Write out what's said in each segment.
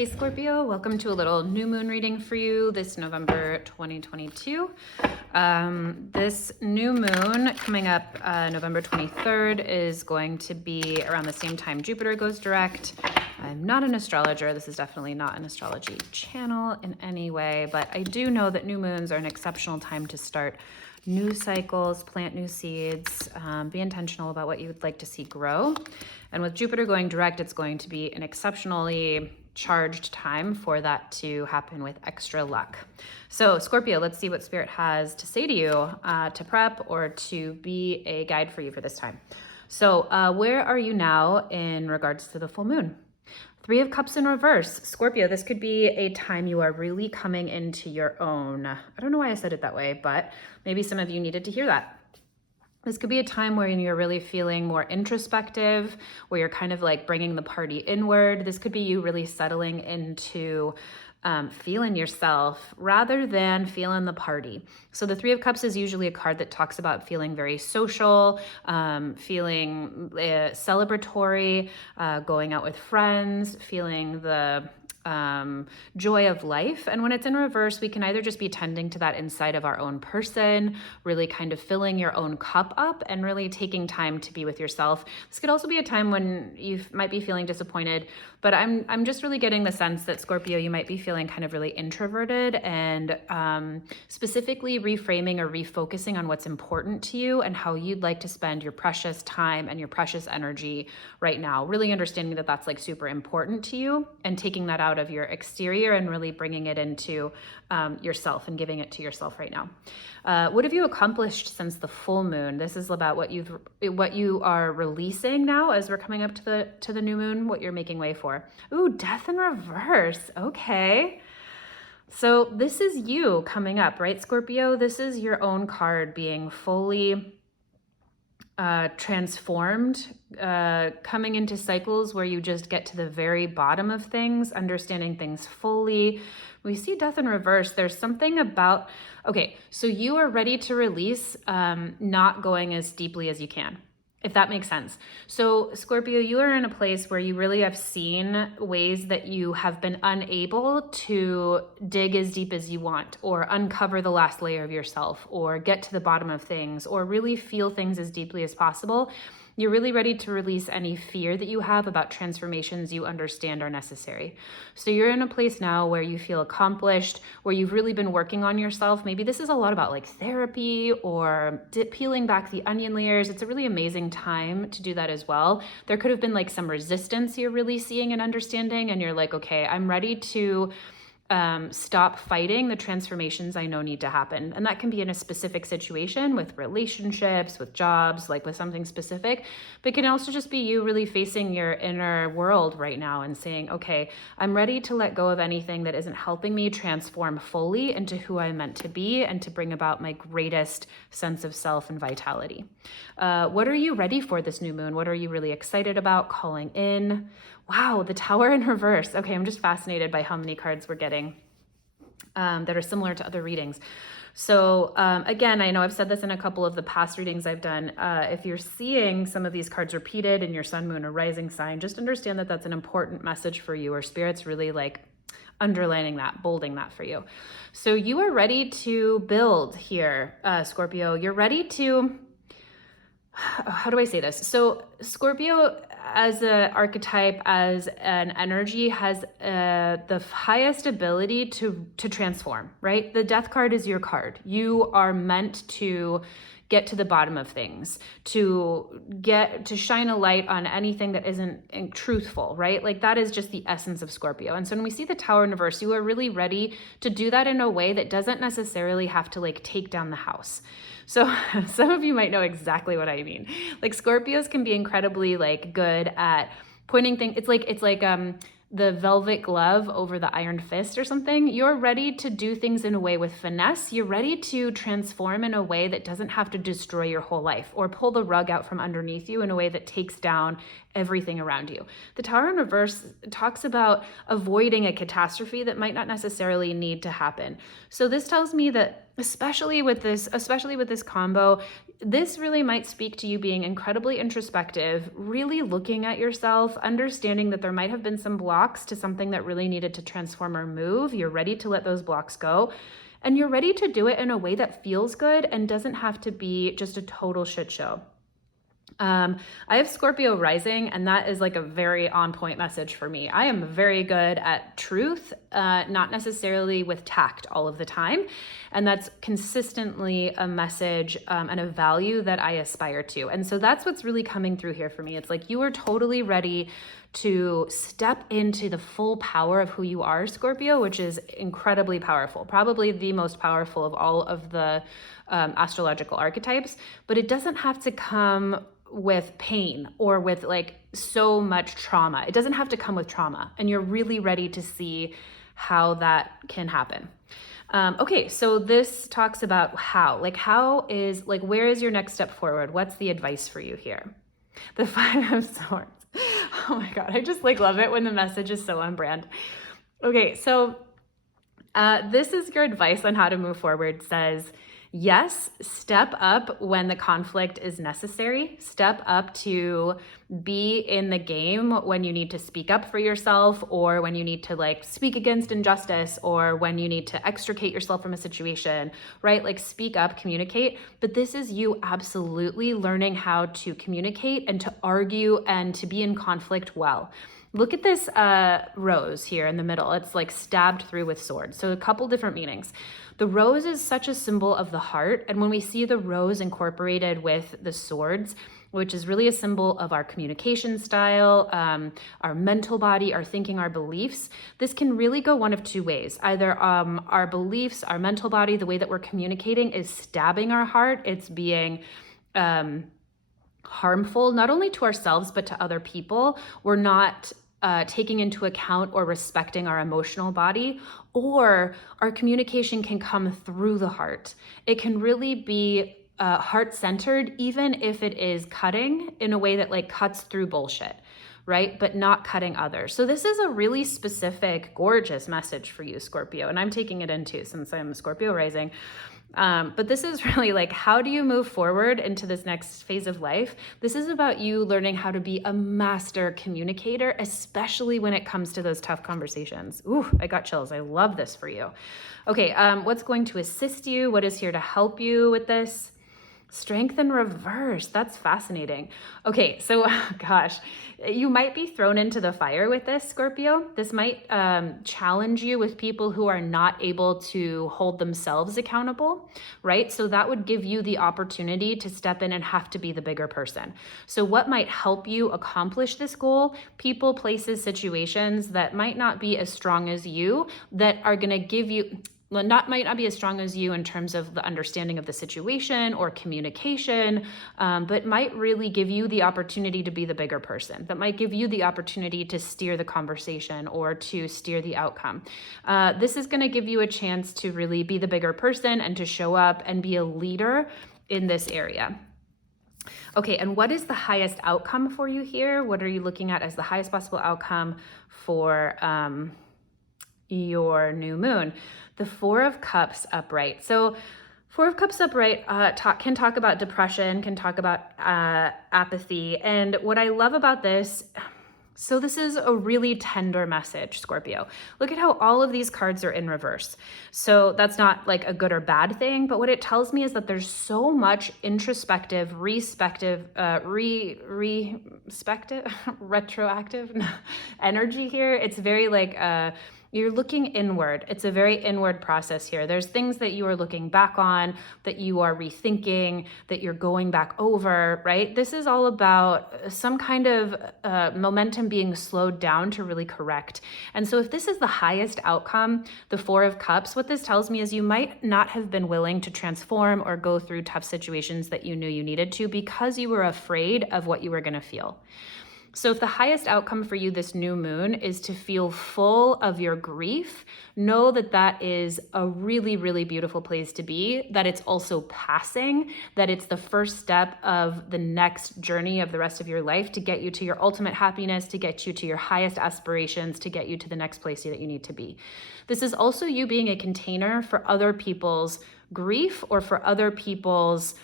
Hey Scorpio, welcome to a little new moon reading for you this November 2022. This new moon coming up November 23rd is going to be around the same time Jupiter goes direct. I'm not an astrologer. This is definitely not an astrology channel in any way, but I do know that new moons are an exceptional time to start new cycles, plant new seeds, be intentional about what you would like to see grow. And with Jupiter going direct, it's going to be an exceptionally charged time for that to happen with extra luck. So Scorpio, let's see what Spirit has to say to you to prep or to be a guide for you for this time. So where are you now in regards to the full moon? Three of Cups in reverse. Scorpio, this could be a time you are really coming into your own. I don't know why I said it that way, but maybe some of you needed to hear that. This could be a time where you're really feeling more introspective, where you're kind of like bringing the party inward. This could be you really settling into feeling yourself rather than feeling the party. So the Three of Cups is usually a card that talks about feeling very social, feeling celebratory, going out with friends, feeling the joy of life. And when it's in reverse, we can either just be tending to that inside of our own person, really kind of filling your own cup up and really taking time to be with yourself. This could also be a time when you might be feeling disappointed, but I'm just really getting the sense that Scorpio, you might be feeling kind of really introverted and specifically reframing or refocusing on what's important to you and how you'd like to spend your precious time and your precious energy right now. Really understanding that that's like super important to you and taking that out of your exterior and really bringing it into yourself and giving it to yourself right now. What have you accomplished since the full moon? This is about what you are releasing now as we're coming up to the new moon, what you're making way for. Ooh, Death in reverse. Okay. So this is you coming up, right, Scorpio? This is your own card being fully transformed, coming into cycles where you just get to the very bottom of things, understanding things fully. We see Death in reverse. There's something about, okay, so you are ready to release not going as deeply as you can, if that makes sense. So Scorpio, you are in a place where you really have seen ways that you have been unable to dig as deep as you want, or uncover the last layer of yourself, or get to the bottom of things, or really feel things as deeply as possible. You're really ready to release any fear that you have about transformations you understand are necessary. So you're in a place now where you feel accomplished, where you've really been working on yourself. Maybe this is a lot about like therapy or peeling back the onion layers. It's a really amazing time to do that as well. There could have been like some resistance you're really seeing and understanding, and you're like, okay, I'm ready to stop fighting the transformations I know need to happen. And that can be in a specific situation with relationships, with jobs, like with something specific, but it can also just be you really facing your inner world right now and saying, okay, I'm ready to let go of anything that isn't helping me transform fully into who I'm meant to be and to bring about my greatest sense of self and vitality. What are you ready for this new moon? What are you really excited about calling in? Wow, the Tower in reverse. Okay, I'm just fascinated by how many cards we're getting that are similar to other readings. So again, I know I've said this in a couple of the past readings I've done. If you're seeing some of these cards repeated in your sun, moon, or rising sign, just understand that that's an important message for you, or Spirit's really like underlining that, bolding that for you. So you are ready to build here, Scorpio. You're ready to, how do I say this? So Scorpio as an archetype, as an energy, has the highest ability to transform, right? The Death card is your card. You are meant to get to the bottom of things, to shine a light on anything that isn't truthful, right? Like that is just the essence of Scorpio. And so when we see the Tower in reverse, you are really ready to do that in a way that doesn't necessarily have to like take down the house. So some of you might know exactly what I mean. Like Scorpios can be incredibly like good at pointing things. It's like the velvet glove over the iron fist or something. You're ready to do things in a way with finesse. You're ready to transform in a way that doesn't have to destroy your whole life or pull the rug out from underneath you in a way that takes down everything around you. The Tower in reverse talks about avoiding a catastrophe that might not necessarily need to happen. So this tells me that especially with this combo, this really might speak to you being incredibly introspective, really looking at yourself, understanding that there might have been some blocks to something that really needed to transform or move. You're ready to let those blocks go. And you're ready to do it in a way that feels good and doesn't have to be just a total shit show. I have Scorpio rising, and that is like a very on point message for me. I am very good at truth, not necessarily with tact all of the time. And that's consistently a message and a value that I aspire to. And so that's what's really coming through here for me. It's like you are totally ready to step into the full power of who you are, Scorpio, which is incredibly powerful, probably the most powerful of all of the astrological archetypes. But it doesn't have to come with pain or with like so much trauma. It doesn't have to come with trauma, and you're really ready to see how that can happen. Okay, so this talks about where is your next step forward? What's the advice for you here? The Five of Swords. Oh my God, I just love it when the message is so on brand. Okay, so this is your advice on how to move forward. It says, yes, step up when the conflict is necessary. Step up to be in the game when you need to speak up for yourself, or when you need to speak against injustice, or when you need to extricate yourself from a situation, right? Speak up, communicate. But this is you absolutely learning how to communicate and to argue and to be in conflict well. Look at this rose here in the middle. It's stabbed through with swords. So a couple different meanings. The rose is such a symbol of the heart. And when we see the rose incorporated with the swords, which is really a symbol of our communication style, our mental body, our thinking, our beliefs, this can really go one of two ways. Either our beliefs, our mental body, the way that we're communicating is stabbing our heart. It's being harmful, not only to ourselves, but to other people. We're not taking into account or respecting our emotional body, or our communication can come through the heart. It can really be heart-centered, even if it is cutting in a way that cuts through bullshit, right? But not cutting others. So this is a really specific, gorgeous message for you, Scorpio. And I'm taking it into, since I'm a Scorpio rising. But this is really how do you move forward into this next phase of life? This is about you learning how to be a master communicator, especially when it comes to those tough conversations. Ooh, I got chills. I love this for you. Okay, what's going to assist you? What is here to help you with this? Strength in reverse. That's fascinating. Okay, so gosh, you might be thrown into the fire with this, Scorpio. This might challenge you with people who are not able to hold themselves accountable, right? So that would give you the opportunity to step in and have to be the bigger person. So what might help you accomplish this goal? People, places, situations that might not be as strong as you, that are going to give you... might not be as strong as you in terms of the understanding of the situation or communication, but might really give you the opportunity to be the bigger person. That might give you the opportunity to steer the conversation or to steer the outcome. This is going to give you a chance to really be the bigger person and to show up and be a leader in this area. Okay, and what is the highest outcome for you here? What are you looking at as the highest possible outcome for your new moon? The Four of Cups upright. So Four of Cups upright can talk about depression, can talk about apathy. And what I love about this, so this is a really tender message, Scorpio. Look at how all of these cards are in reverse. So that's not a good or bad thing, but what it tells me is that there's so much introspective, retroactive energy here. It's very you're looking inward. It's a very inward process here. There's things that you are looking back on, that you are rethinking, that you're going back over, right? This is all about some kind of momentum being slowed down to really correct. And so if this is the highest outcome, the Four of Cups, what this tells me is you might not have been willing to transform or go through tough situations that you knew you needed to because you were afraid of what you were going to feel. So if the highest outcome for you this new moon is to feel full of your grief, know that that is a really, really beautiful place to be, that it's also passing, that it's the first step of the next journey of the rest of your life to get you to your ultimate happiness, to get you to your highest aspirations, to get you to the next place that you need to be. This is also you being a container for other people's grief or for other people's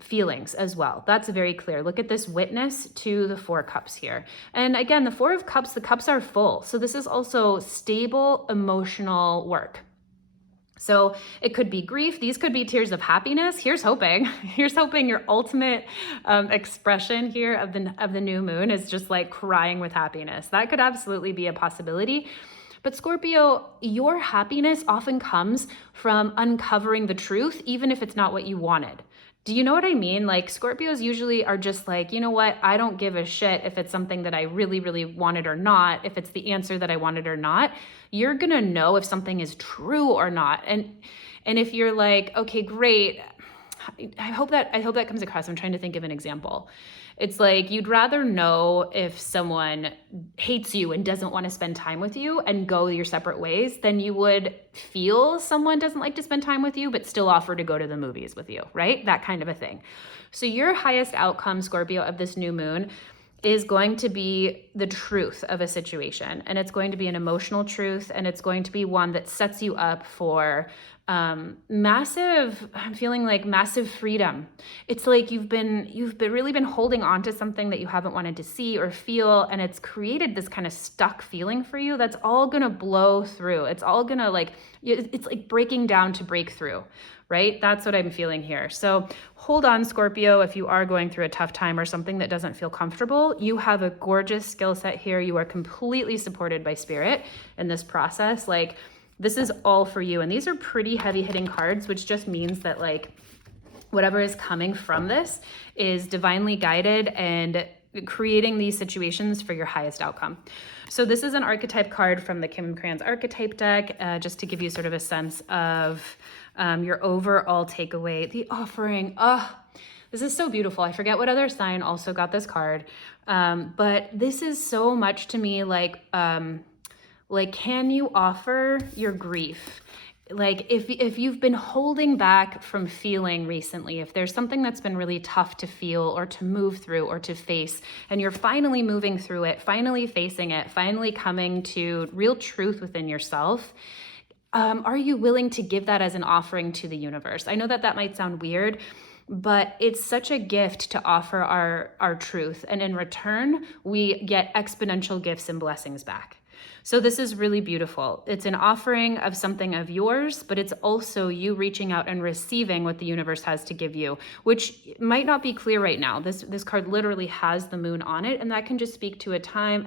feelings as well. That's very clear. Look at this witness to the 4 cups here. And again, the 4 of cups, the cups are full. So this is also stable emotional work. So it could be grief. These could be tears of happiness. Here's hoping. Here's hoping your ultimate expression here of the new moon is just like crying with happiness. That could absolutely be a possibility. But Scorpio, your happiness often comes from uncovering the truth, even if it's not what you wanted. Do you know what I mean? Like Scorpios usually are just like, you know what? I don't give a shit if it's something that I really, really wanted or not, if it's the answer that I wanted or not. You're gonna know if something is true or not. And if you're like, okay, great. I hope that comes across. I'm trying to think of an example. It's like you'd rather know if someone hates you and doesn't want to spend time with you and go your separate ways than you would feel someone doesn't like to spend time with you but still offer to go to the movies with you, right? That kind of a thing. So your highest outcome, Scorpio, of this new moon is going to be the truth of a situation. And it's going to be an emotional truth, and it's going to be one that sets you up for I'm feeling like massive freedom. It's like you've really been holding on to something that you haven't wanted to see or feel, and it's created this kind of stuck feeling for you that's all gonna blow through. It's all gonna it's like breaking down to break through, right? That's what I'm feeling here. So hold on, Scorpio, if you are going through a tough time or something that doesn't feel comfortable. You have a gorgeous skill set here. You are completely supported by spirit in this process. Like, this is all for you. And these are pretty heavy hitting cards, which just means that like whatever is coming from this is divinely guided and creating these situations for your highest outcome. So this is an archetype card from the Kim Kranz archetype deck, just to give you sort of a sense of your overall takeaway. The offering, this is so beautiful. I forget what other sign also got this card, but this is so much to me like, can you offer your grief? Like if you've been holding back from feeling recently, if there's something that's been really tough to feel or to move through or to face, and you're finally moving through it, finally facing it, finally coming to real truth within yourself, are you willing to give that as an offering to the universe? I know that might sound weird, but it's such a gift to offer our truth. And in return, we get exponential gifts and blessings back. So this is really beautiful. It's an offering of something of yours, but it's also you reaching out and receiving what the universe has to give you, which might not be clear right now. This card literally has the moon on it, and that can just speak to a time,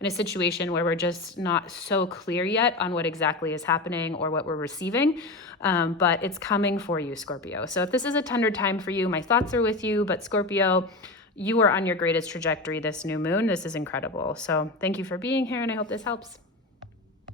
in a situation where we're just not so clear yet on what exactly is happening or what we're receiving. But it's coming for you, Scorpio. So if this is a tender time for you, my thoughts are with you, but Scorpio, you are on your greatest trajectory this new moon. This is incredible. So thank you for being here, and I hope this helps.